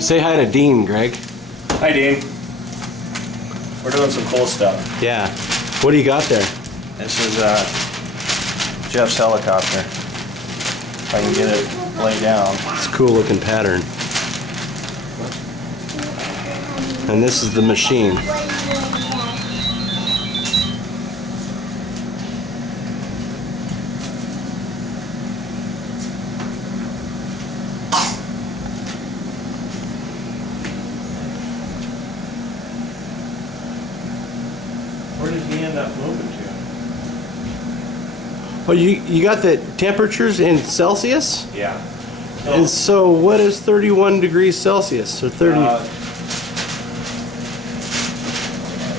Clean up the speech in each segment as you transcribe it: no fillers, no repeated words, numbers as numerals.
Say hi to Dean, Greg. Hi, Dean. We're doing some cool stuff. Yeah. What do you got there? This is Jeff's helicopter. If I can get it laid down. It's a cool looking pattern. And this is the machine. Where did he end up moving to? Oh, you got the temperatures in Celsius? Yeah. And so what is 31 degrees Celsius? Or 30?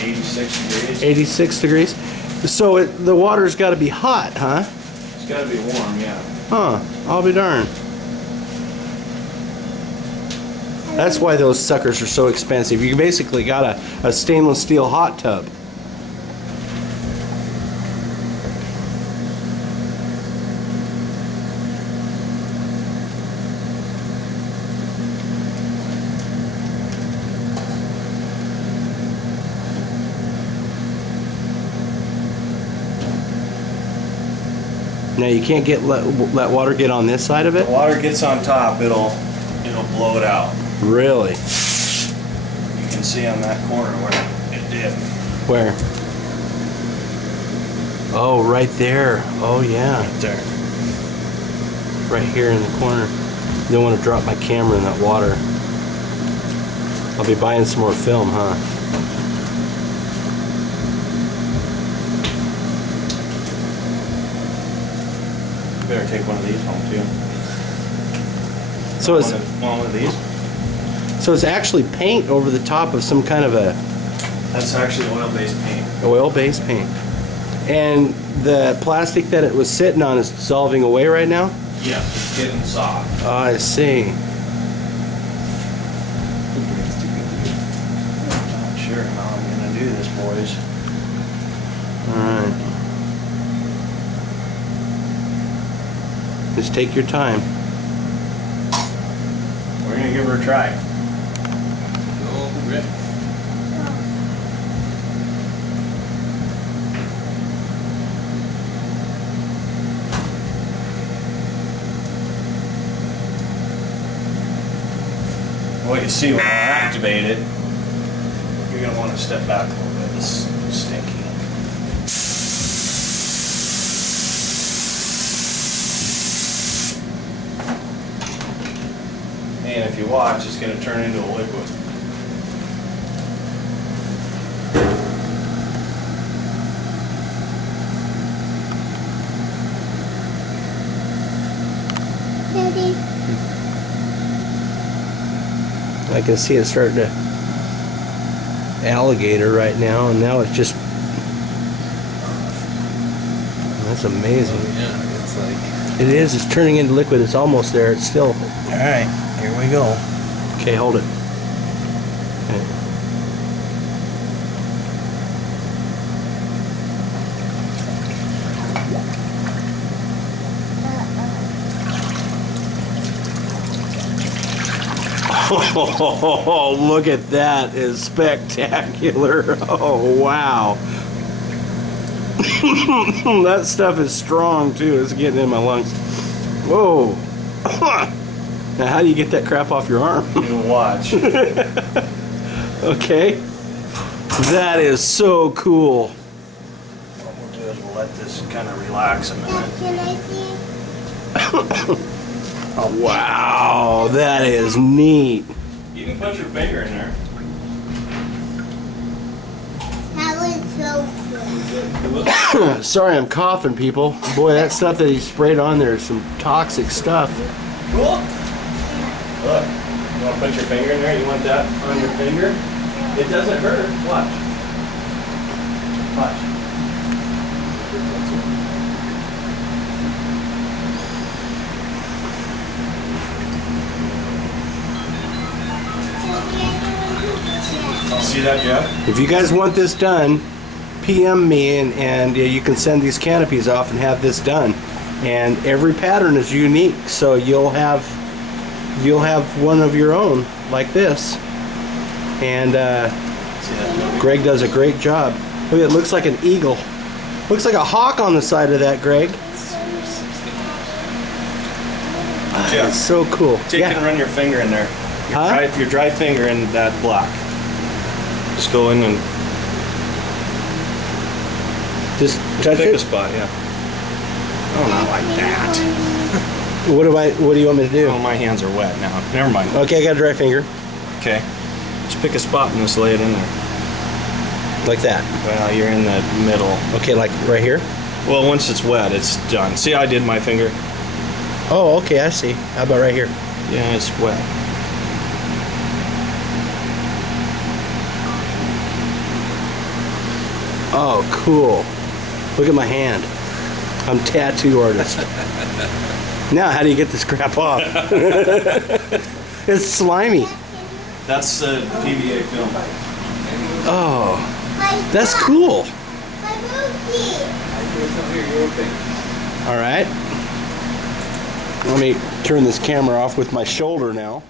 86 degrees. 86 degrees? So the water's got to be hot, huh? It's got to be warm, yeah. Huh. I'll be darned. That's why those suckers are so expensive. You basically got a stainless steel hot tub. Now you can't let water get on this side of it? The water gets on top, it'll blow it out. Really? You can see on that corner where it did. Where? Oh, right there. Oh, yeah. Right there. Right here in the corner. Don't want to drop my camera in that water. I'll be buying some more film, huh? You better take one of these home too. So it's one of these? so it's actually paint over the top of some kind of a That's actually oil-based paint. oil-based paint. And the plastic that it was sitting on is dissolving away right now? Yeah, it's getting soft. Oh, I see. Not sure how I'm gonna do this, boys. Alright. Just take your time. We're gonna give her a try. What you see when I activate it, you're gonna want to step back a little bit. This is stinky. And if you watch, it's going to turn into a liquid. Daddy. I can see it starting to alligator right now, and now it's just, that's amazing. Yeah, it's like... It is, it's turning into liquid. It's almost there. It's still. Alright, here we go. Okay, hold it. Okay. Oh, look at that. Is spectacular. Oh, wow. That stuff is strong too. It's getting in my lungs. Whoa. Now how do you get that crap off your arm? You watch. Okay. That is so cool. What we'll do is we'll let this kind of relax a minute. Can I see? Wow, that is neat. You can put your finger in there. That was so cool. Sorry, I'm coughing, people. Boy, that stuff that he sprayed on there is some toxic stuff. Cool. Look, you want to put your finger in there? You want that on your finger? It doesn't hurt. Watch. Watch. See that, Jeff? If you guys want this done, PM me and you can send these canopies off and have this done. And every pattern is unique, so you'll have you'll have one of your own like this. And See that? Greg does a great job. Look, it looks like an eagle. Looks like a hawk on the side of that, Greg. Yeah. It's so cool. Take and run your finger in there. Huh? Your dry finger in that block. Just go in and Just touch pick a it. spot, yeah. Oh, not like that. What do you want me to do? Oh, my hands are wet now. Never mind. Okay, I got a dry finger. Okay. Just pick a spot and just lay it in there. Like that. Well, you're in the middle. Okay, like right here? Well, once it's wet, it's done. See how I did my finger? Oh, okay, I see. How about right here? Yeah, it's wet. Oh, cool. Look at my hand. I'm a tattoo artist. Now, how do you get this crap off? It's slimy. That's PVA film. Oh, that's cool. My movie. All right. Let me turn this camera off with my shoulder now.